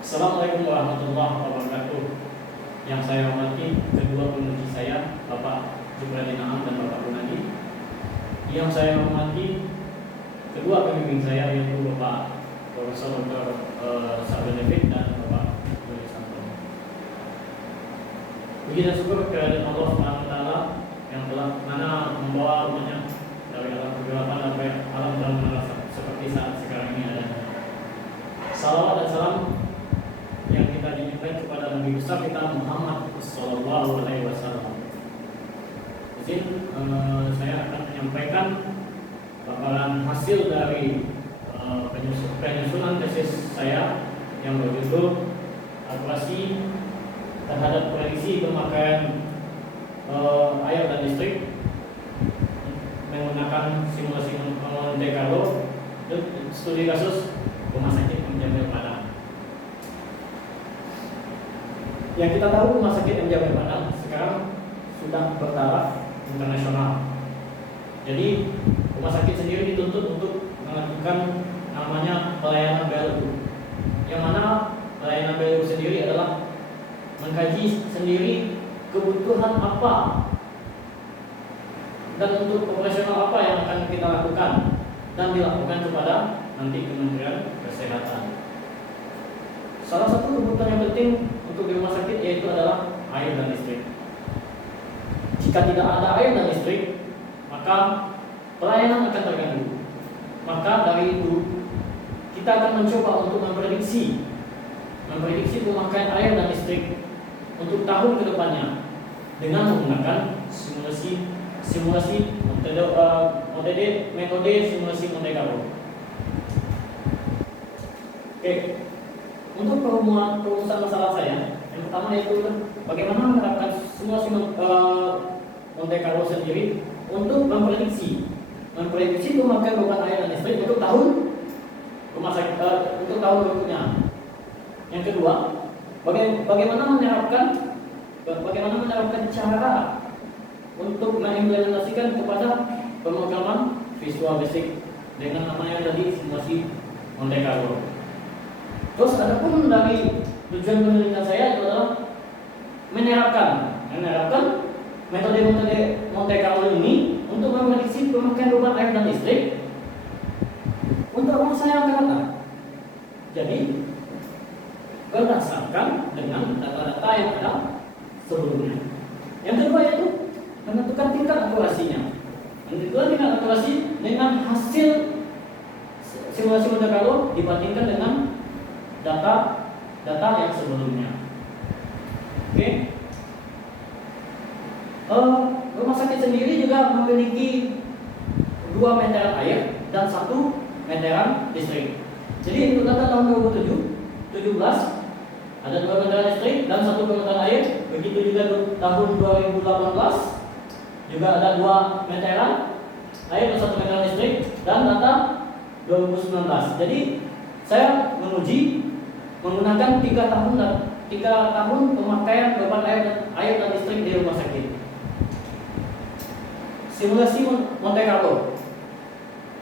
Assalamualaikum warahmatullahi wabarakatuh. Yang saya hormati kedua penulis saya, Bapak Jupradin Naam dan Bapak Gunadi. Yang saya hormati kedua pembimbing saya, yaitu Bapak Profesor Dr. Sabda David dan Bapak Dr. Santo. Puji dan syukur kehadirat Allah SWT yang telah membawa umatnya dari alam kegelapan sampai alam terang seperti saat sekarang ini adanya. Salawat dan salam yang kita diminta kepada Nabi besar kita Muhammad Sallallahu Alaihi Wasallam. Izin saya akan menyampaikan paparan hasil dari penyusunan tesis saya yang berjudul Akurasi terhadap prediksi pemakaian air dan listrik menggunakan simulasi Monte Carlo dan studi kasus rumah sakit MJ Padang. Yang kita tahu rumah sakit MJ Padang sekarang sudah bertaraf internasional. Jadi rumah sakit sendiri dituntut untuk mengajukan namanya pelayanan BLU. Yang mana pelayanan BLU sendiri adalah mengkaji sendiri kebutuhan apa dan untuk operasional apa yang akan kita lakukan dan dilakukan kepada nanti Kementerian Kesehatan. Salah satu kebutuhan yang penting untuk di rumah sakit yaitu adalah air dan listrik. Jika tidak ada air dan listrik, maka pelayanan akan terganggu. Maka dari itu kita akan mencoba untuk memprediksi pemakaian air dan listrik untuk tahun ke depannya dengan menggunakan simulasi metode simulasi Monte Carlo. Oke. Untuk perumusan masalah saya, yang pertama yaitu bagaimana menerapkan simulasi Monte Carlo sendiri untuk memprediksi pemakaian beban air dan listrik untuk tahun rumah sakit untuk tahun berikutnya. Yang kedua, bagaimana menerapkan cara untuk mengimplementasikan kepada pemrograman Visual Basic dengan namanya tadi simulasi Monte Carlo. Terus adapun dari tujuan penelitian saya itu adalah menerapkan metode Monte Carlo ini untuk memprediksi pemakaian beban air dan listrik untuk masa yang akan datang. Jadi berdasarkan dengan data-data yang ada sebelumnya. Yang kedua yaitu menentukan tingkat akurasinya. Menentukan tingkat akurasi dengan hasil simulasi Monte Carlo dibandingkan dengan data yang sebelumnya. Oke. Rumah sakit sendiri juga memiliki 2 meteran air dan 1 meteran listrik. Jadi untuk data tahun 2017 ada 2 meteran listrik dan 1 meteran air. Begitu juga tahun 2018 juga ada 2 meteran air dan 1 meteran listrik dan data 2019. Jadi saya menguji menggunakan 3 tahun pemakaian beban air dan listrik di rumah sakit. Simulasi Monte Carlo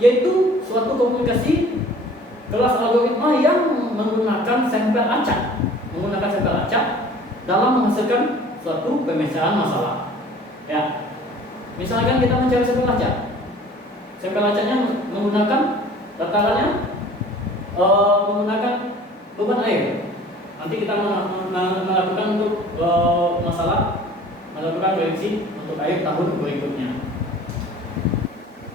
yaitu suatu komunikasi kelas algoritma yang menggunakan sampel acak dalam menghasilkan suatu pemecahan masalah. Ya, misalkan kita mencari sampel acaknya menggunakan takarannya menggunakan beban air. Nanti kita melakukan untuk melakukan prediksi untuk air tahun berikutnya.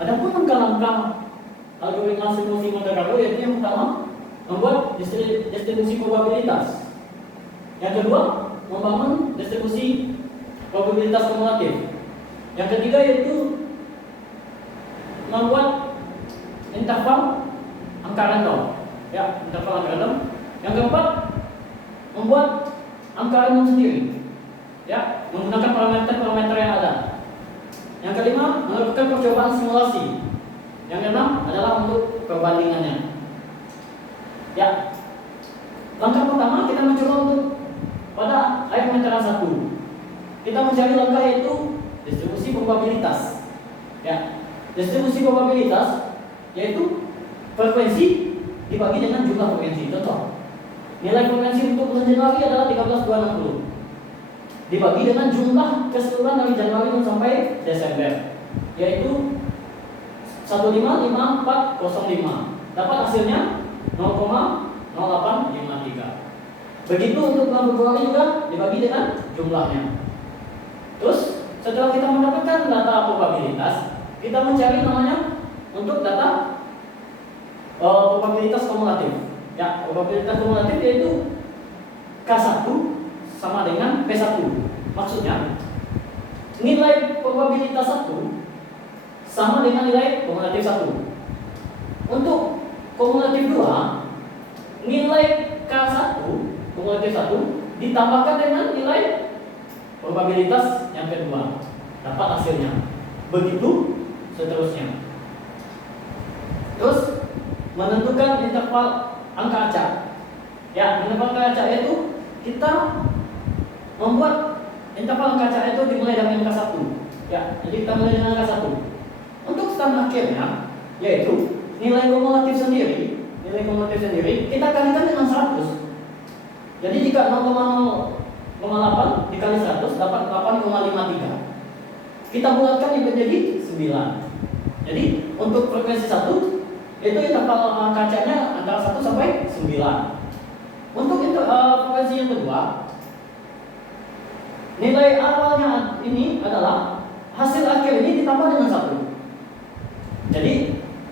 Adapun langkah-langkah algoritma simulasi Monte Carlo yaitu yang pertama membuat distribusi probabilitas. Yang kedua membangun distribusi probabilitas kumulatif. Yang ketiga yaitu membuat interval angka random. Ya, interval angka random. Yang keempat membuat angka random sendiri. Ya, menggunakan parameter yang ada. Yang kelima melakukan percobaan simulasi. Yang keenam adalah untuk perbandingannya. Ya, langkah pertama kita mencoba untuk pada air meteran 1. Kita mencari langkah yaitu distribusi probabilitas. Ya, distribusi probabilitas yaitu frekuensi dibagi dengan jumlah frekuensi. Contoh, Nilai frekuensi untuk bulan Januari adalah 13.260 dibagi dengan jumlah keseluruhan dari Januari sampai Desember, yaitu 155405. Dapat hasilnya 0,0853. Begitu untuk bulan Februari juga dibagi dengan jumlahnya. Terus setelah kita mendapatkan data probabilitas, kita mencari namanya untuk data probabilitas kumulatif. Ya, probabilitas kumulatif yaitu K1 sama dengan P1. Maksudnya nilai probabilitas 1 sama dengan nilai kumulatif 1. Untuk kumulatif 2, nilai K1 kumulatif 1 ditambahkan dengan nilai probabilitas yang kedua, dapat hasilnya. Begitu seterusnya. Terus menentukan interval angka acak. Ya, interval angka acak itu kita membuat interval angka acak itu dimulai dari angka 1. Ya, jadi kita mulai dengan angka 1. Untuk stand akhirnya yaitu nilai kumulatif sendiri kita kalikan dengan 100. Jadi jika 0,08 dikali 100 dapat 8,53. Kita bulatkan menjadi 9. Jadi untuk frekuensi 1 itu interval angka acaknya antara 1 sampai 9. Untuk frekuensi yang kedua, nilai awalnya ini adalah hasil akhir ini ditambah dengan 1. Jadi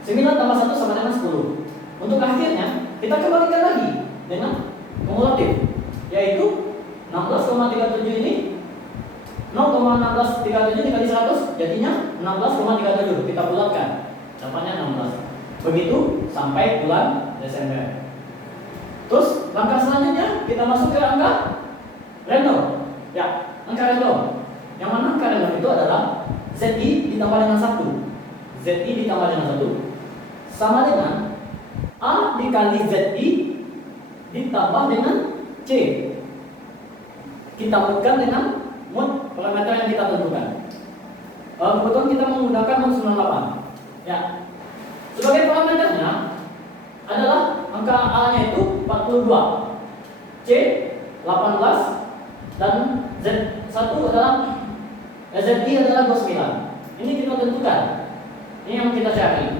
9 tambah 1 sama dengan 10. Untuk akhirnya kita kembalikan lagi dengan kumulatif, yaitu 16,37 ini 0,1637 dikali 100 jadinya 16,37. Kita bulatkan, dapatnya 16. Begitu sampai bulan Desember. Terus langkah selanjutnya kita masuk ke angka random. Ya, angka random. Yang mana angka random itu adalah ZI ditambah dengan 1. ZI ditambah dengan 1 sama dengan A dikali ZI ditambah dengan C. Kita buatkan dengan mod parameter yang kita tentukan. Kebetulan kita menggunakan mod 98. Ya. Sebagai parameternya adalah angka A-nya itu 42, C 18 dan Z1 adalah ZI adalah 29. Ini kita tentukan. Ini yang kita cari.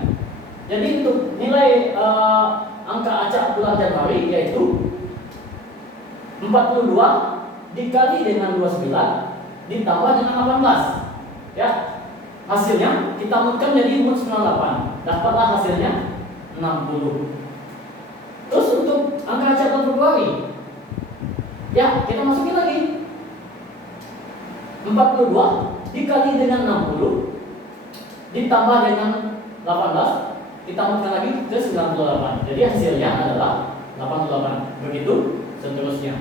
Jadi untuk nilai angka acak bulan Januari yaitu 42 dikali dengan 29 ditambah dengan 18. Ya. Hasilnya kita mutkan jadi 98. Dapatlah hasilnya 60. Terus untuk angka acak bulan Februari, ya kita masukin lagi 42 dikali dengan 60 ditambah dengan 18, kita mutkan lagi ke 98. Jadi hasilnya adalah 88. Begitu seterusnya.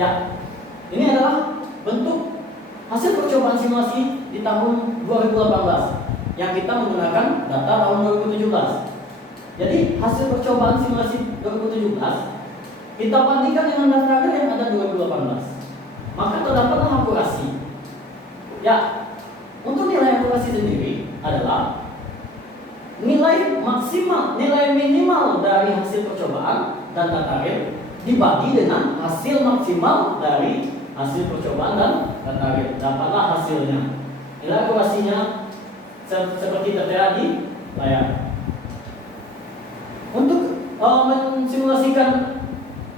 Ya, ini adalah bentuk hasil percobaan simulasi di tahun 2018 yang kita menggunakan data tahun 2017. Jadi hasil percobaan simulasi 2017 kita bandingkan dengan data yang ada 2018. Maka terdapatlah akurasi. Ya, untuk nilai akurasi sendiri adalah nilai maksimal, nilai minimal dari hasil percobaan dan data real dibagi dengan hasil maksimal dari hasil percobaan dan data real. Dapatlah hasilnya. Nilai akurasinya seperti tertera di layar. Untuk mensimulasikan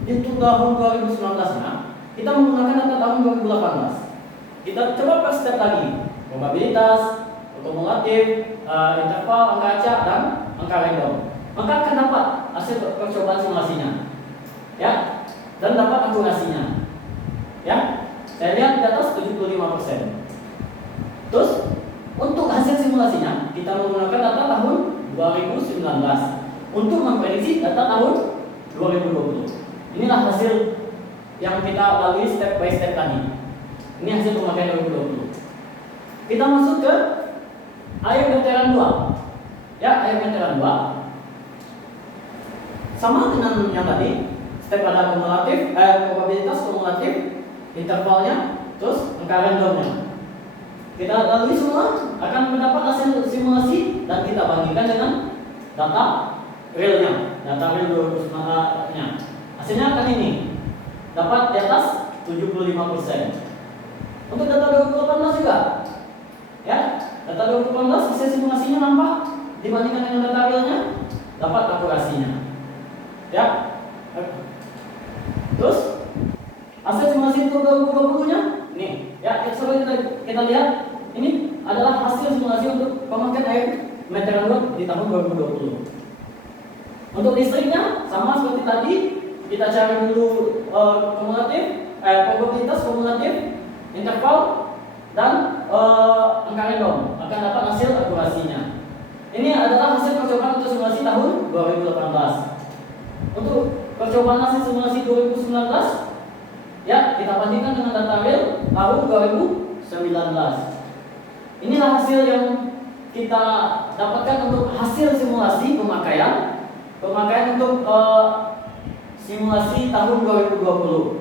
di tahun 2019-nya, kita menggunakan data tahun 2018. Kita coba per step lagi. Probabilitas, kumulatif, interval, angka acak, dan angka random. Maka akan dapat hasil percobaan simulasinya. Ya, dan dapat akurasinya. Ya, saya lihat di atas 75%. Terus untuk hasil simulasinya kita menggunakan data tahun 2019 untuk memprediksi data tahun 2020. Inilah hasil yang kita lalui step by step tadi. Ini hasil pemakaian 2020. Kita masuk ke air meteran 2. Ya, air meteran 2 sama dengan yang tadi. Step ada kumulatif, probabilitas kumulatif, intervalnya, terus angka randomnya. Kita lalui semua, akan mendapat hasil simulasi dan kita bandingkan dengan data realnya, data real 2019-nya. Hasilnya akan ini, dapat di atas 75%. Untuk data 2018 juga, ya, data 2018 hasil simulasinya nampak dibandingkan dengan data realnya, dapat akurasinya, ya. Terus hasil simulasi untuk 2020-nya, nih, ya, coba kita lihat, ini adalah hasil simulasi untuk pemakaian air meteran luar di tahun 2020. Untuk listriknya sama seperti tadi, kita cari dulu probabilitas kumulatif, interval, dan angka random, akan dapat hasil akurasinya. Ini adalah hasil percobaan untuk simulasi tahun 2018. Untuk percobaan hasil simulasi 2019, ya, kita bandingkan dengan data real tahun 2019. Inilah hasil yang kita dapatkan untuk hasil simulasi pemakaian untuk simulasi tahun 2020.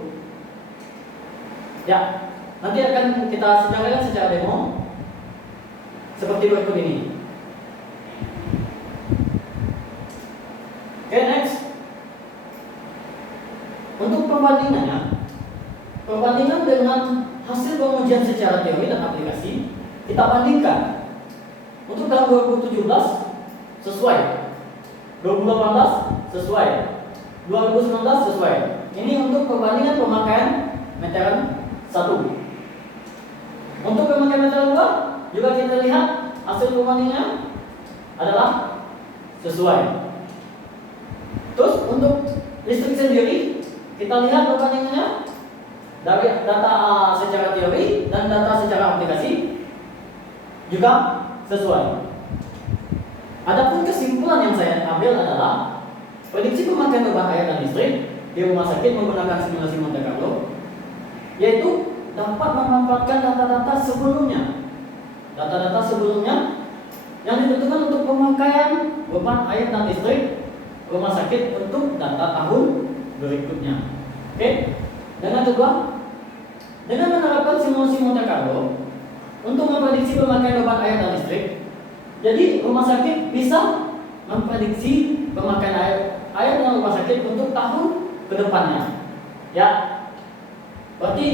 Ya, nanti akan kita sejarahkan secara demo seperti berikut ini. Oke, next. Untuk perbandingan dengan hasil pengujian secara teori dan aplikasi, kita bandingkan. Untuk tahun 2017 sesuai, 2018 sesuai, 2019 sesuai. Ini untuk perbandingan pemakaian meteran 1. Untuk pemakaian meteran 2 juga kita lihat hasil perbandingannya adalah sesuai. Terus untuk listrik sendiri, kita lihat perbandingannya dari data secara teori dan data secara aplikasi juga sesuai. Adapun kesimpulan yang saya ambil adalah prediksi pemakaian beban air dan listrik di rumah sakit menggunakan simulasi Monte Carlo, yaitu dapat memanfaatkan data-data sebelumnya yang ditentukan untuk pemakaian beban air dan listrik rumah sakit untuk data tahun berikutnya. Oke. Dengan kedua, dengan menerapkan simulasi Monte Carlo untuk memprediksi pemakaian beban air dan listrik, jadi rumah sakit bisa memprediksi pemakaian air dalam rumah sakit untuk tahun kedepannya. Ya, berarti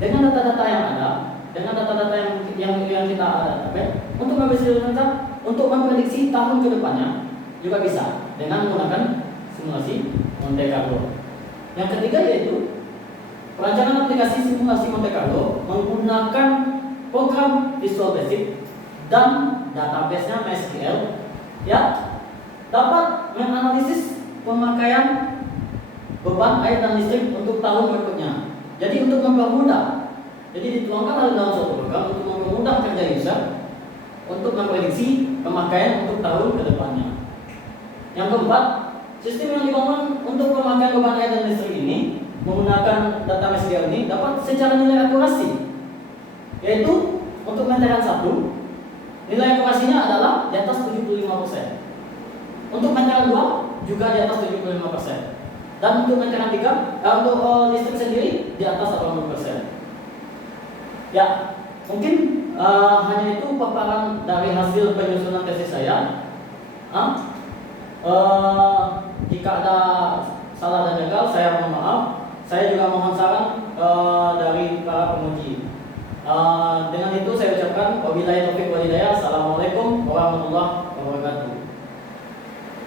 dengan data-data yang ada, dengan data-data yang kita ada, untuk memprediksi tahun kedepannya juga bisa dengan menggunakan simulasi Monte Carlo. Yang ketiga yaitu perancangan aplikasi simulasi Monte Carlo menggunakan program Visual Basic dan database-nya MySQL, ya, dapat menganalisis pemakaian beban air dan listrik untuk tahun berikutnya. Jadi untuk mempermudah, jadi dituangkan hal dalam suatu program untuk mempermudah kerja user untuk memprediksi pemakaian untuk tahun kedepannya. Yang keempat, sistem yang dibangun untuk pemakaian beban air dan listrik ini menggunakan data MySQL ini dapat secara nilai akurasi, yaitu untuk meteran 1 nilai akurasinya adalah di atas 75%. Untuk meteran 2 juga di atas 75%. Dan untuk meteran 3 untuk listrik sendiri di atas 80%. Ya, mungkin hanya itu paparan dari hasil penyusunan tesis saya. Jika ada salah dan gagal, saya mohon maaf. Saya juga mohon saran dari para penguji. Dengan itu saya ucapkan wabillahi taufiq wal hidayah.